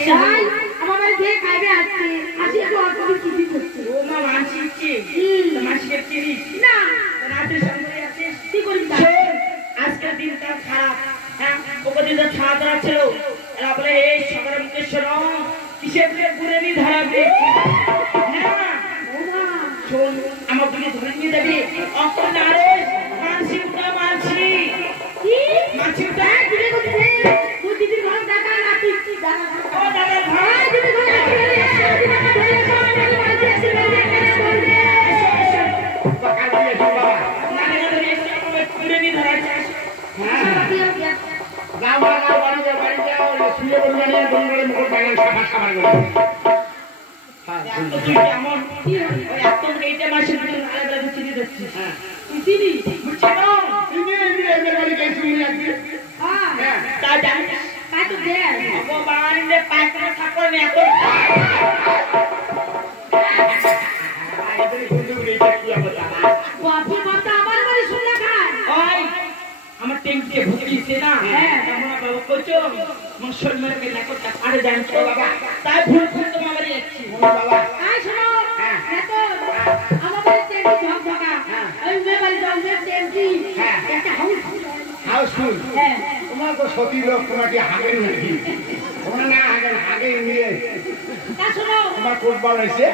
চাই আমার বাড়ি দিয়ে খাইবে আসছে আসি একটু অল্প কিছু করছে ও মা মানছি মাসিকে চিনিস না রাতে সঙ্গে আছিস কি করি আজকের দিনটা খারাপ হ্যাঁ ওকে দিনটা ছাড়া ছিল এরা বলে এই সকালে মুখেশ্বর কিসে ঘুরে নি ধরা দেখছি হ্যাঁ শোন আমার দিকে ধরে নিয়ে যাবি অঙ্কন না রে মানসি উঠা মানসি কি মানসি উঠা দিদি করছে তুই দিদির ঘর দাদা নাতি দাদা ও দাদা ভাই দিদি ঘর নাতি ধরে সবাই মাঝে এসে বলবে বাবা না না ঘুরে নি ধরা চাস হ্যাঁ গাও বাড়ি যাও শুয়ে বলবে না দোনরে মুখ বাগান সাফা করে তুই কেমন ওই এত এইটা মাসের ভিতরে আলাদা চিনি দিচ্ছিস হ্যাঁ দিদি বুঝছো ইনি এমনি বাড়ি গেছি উনি একদিন হ্যাঁ তা জানিস তাই তো দে ভগবান রে পায়খানা ঠাকুর নে এত আইদের কোন রেটা কি বলতা বাপু বাবা আমার বাড়ি শুনলা খায় ওই আমার টেংকে ভুকিছে না হ্যাঁ আমরা বাবা কইছো মন শরীরে মেলা করতে আরে জানছো বাবা তাই ভুল ভুল তোমার বাড়ি যাচ্ছি বাবা আই শোনো দেখো আমার বাড়ি টেন্টি ঝকঝকা ওই মে বাড়ি যাও মে টেন্টি একটা হাউসফুল হ্যাঁ তোমার তো সতী লোক তোমার কি হাগেন নাকি তোমরা না হাগেন নিয়ে তা শোনো তোমার কোট বল হইছে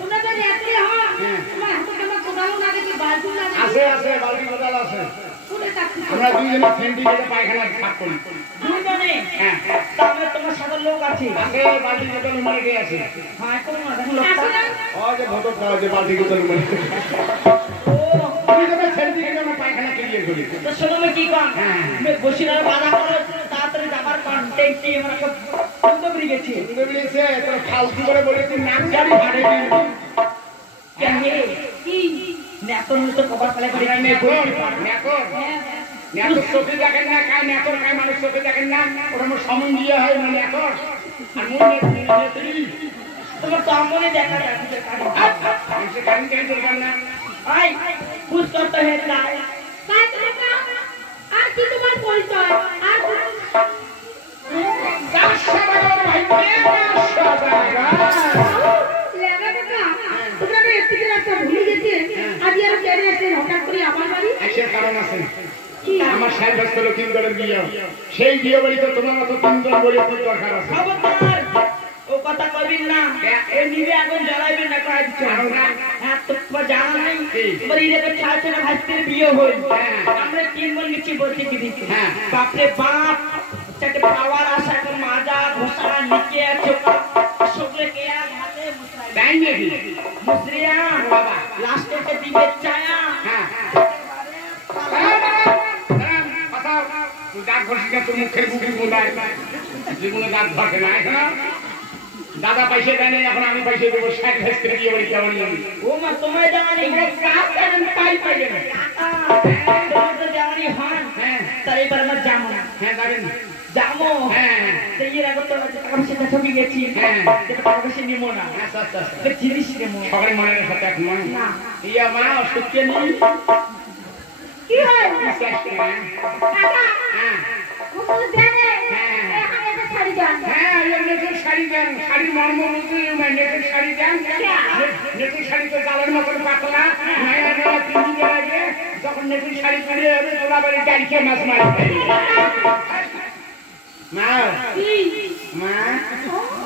তোমরা তো এতই হয় তোমার হাতে কেমন কোদালো লাগে কি বালতি লাগে আছে বালতি কোদাল আছে শুনে থাকছি আমরা দুইজনে সেন্টিমিটার পায়খানা সাফ করি দুজনে হ্যাঁ তাহলে তোমার সাথে লোক আছে আছে বালতি কোদাল মানে কে আছে হ্যাঁ কোন না দেখো লোকটা ও যে ভদক পাওয়া যে বালতি কোদাল মানে ও দুইজনে সেন্টিমিটার আমরা পায়খানা ক্লিয়ার করি তো শোনো আমি কি কম আমি বসিরার বাধা করো তাড়াতাড়ি যাবার কন্টেন্টে আমরা সব বন্ধ করে গেছি বলেছে তো ফালতু করে বলে তুই নাম জানি ভাড়ে দিন কেন কি নেতন তো কভার ফেলে করে নেতর চোখে দেখেন না কায় নেতর কায় মানুষ চোখে দেখেন না ওটা আমার সমন দিয়ে হয় না নেতর আর মন নেতরি তোমার তো আমনে দেখা যায় মানুষের কারণ কেন দরকার না আই খুশ করতে হে যায় তাই তো বাবা আর কি তোমার পরিচয় আর রাষ্ট্রবাদর ভাই লাগা কাকা তোমরা তো এদিকে রাস্তা ভুলে গেছে আজ আর কেন এসে হঠাৎ করে আমার বাড়ি আসার কারণ আছে আমার সাইবাস্ত লক্ষ্মীন্দরের বিয়ে সেই বিয়ে বাড়ি তো তোমার মতো তিনজন বলে তোর দরকার আছে খবরদার ও কথা কইবেন না এই নিবে আগুন জ্বালাইবেন না কাজ কারণ না হ্যাঁ তো তোমার জানা নেই তোমার ইরেকে ছাড়ছে না ভাইদের বিয়ে হই আমরা তিন বোন নিচে বলতে কি দিচ্ছি বাপরে বাপ চাকে পাওয়ার আশা করে মাজা ঘোষা নিচে চোকা সকলে কে হাতে মুসরাই তাই নাকি মুসরিয়া বাবা লাস্টে কে দিবে ছায়া হ্যাঁ কথা দাঁত ঘষিকা তোর মুখের বুকে গোলায় জীবনে দাঁত ঘষে না এখন দাদা পয়সা দেয় না এখন আমি পয়সা দেবো 60 থেকে বিয়ে বাড়ি কেমন যাবি ও মা তোমায় জানি তোমরা কাজ করেন তাই পাইবে না তোমার তো জানি হন হ্যাঁ তাই এবার আমার জামো না হ্যাঁ যাবেন জামো হ্যাঁ সেই এর আগে তো টাকা পয়সা ছবি গেছি হ্যাঁ টাকা পয়সা নিমো না আচ্ছা আচ্ছা আচ্ছা একটা জিনিস নেবো সবাই মনের সাথে এক মন না ইয়া মা অসুখকে নি কি হয় হ্যাঁ কাকা মুকুল দেনে এখানে একটা শাড়ি দেন হ্যাঁ নেটের শাড়ি দেন শাড়ির মর্ম বুঝতে নেটের শাড়ি দেন নেটের শাড়ি তো জালের মতন পাতলা নয়া নয়া তিন লাগে যখন নেটের শাড়ি পরে হবে তোলা বাড়ি গাড়িকে মাছ মারি মা মা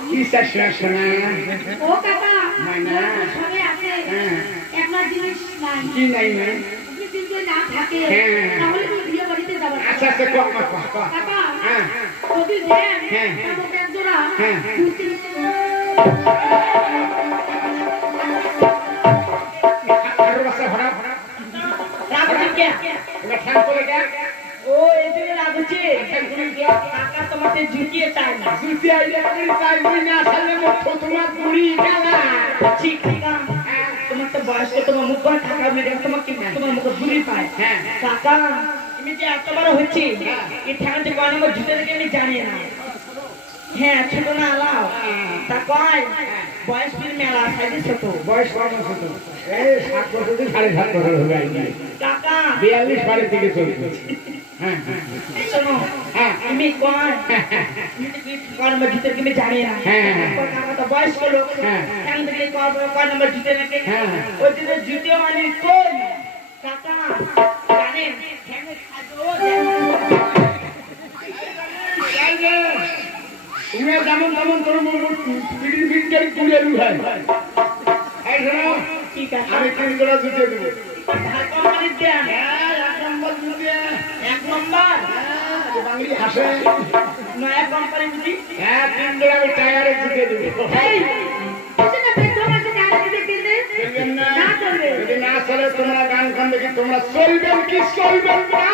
কি শাশুড়া ও কাকা মাইনা সবে আছে হ্যাঁ একটা জিনিস নাই কি নাই মা আপনি কিন্তু না থাকে হ্যাঁ। তাহলে তো বিয়ে বাড়িতে যাব আচ্ছা আচ্ছা কম কাকা হ্যাঁ যদি দেন হ্যাঁ। তাহলে এক জোড়া হ্যাঁ। দুই তিন আর বাসা ভরা রাখছি কে এটা ঠ্যাং করে দেখ ও এদিকে রাখছি কাকা তোমাকে ঝুঁকিয়ে চায় না জুতি আইলে করি তাই বই না আসলে মুখ তোমার পুরি গেলা ঠিক কাকা তোমার তো বয়স তো তোমার মুখ করে টাকা মেরে তোমার কি তোমার মুখে ভুলি পায় হ্যাঁ কাকা তুমি যে এত বড় হচ্ছি এই ঠ্যাংতে কয় নম্বর জুতে থেকে আমি জানি না হ্যাঁ ছোট না আলাও তা কয় বয়স ফির মেলা সাইডে ছোট বয়স কত ছোট এই 7 বছর থেকে 7.5 বছর হবে কাকা 42 বাড়ি থেকে চলছে শোনো তুমি কোন নম্বর জুতো তুমি জানি না আমার তো বয়স্ক লোক কেন থেকে কোন নম্বর জুতো নাকি ওই যে জুতো মানে কোন কাকা জানেন কেমন খাজো তুমি যেমন তেমন তোর পিটিং পিটিং তুলে ভাই এই শোনো ঠিক আছে আমি 3 জোড়া জুতো দেব কোম্পানির দেন 1 নম্বর জুতো 1 নম্বর বাঙালি হাসে নয়া কোম্পানি বুঝি 3 জোড়া আমি টায়ারে জুতো দেব এই কিছু না বের তোমার সাথে আর কি দেখতে চলবেন না না চলবে যদি না চলে তোমরা গান খান দেখি তোমরা চলবেন কি চলবেন না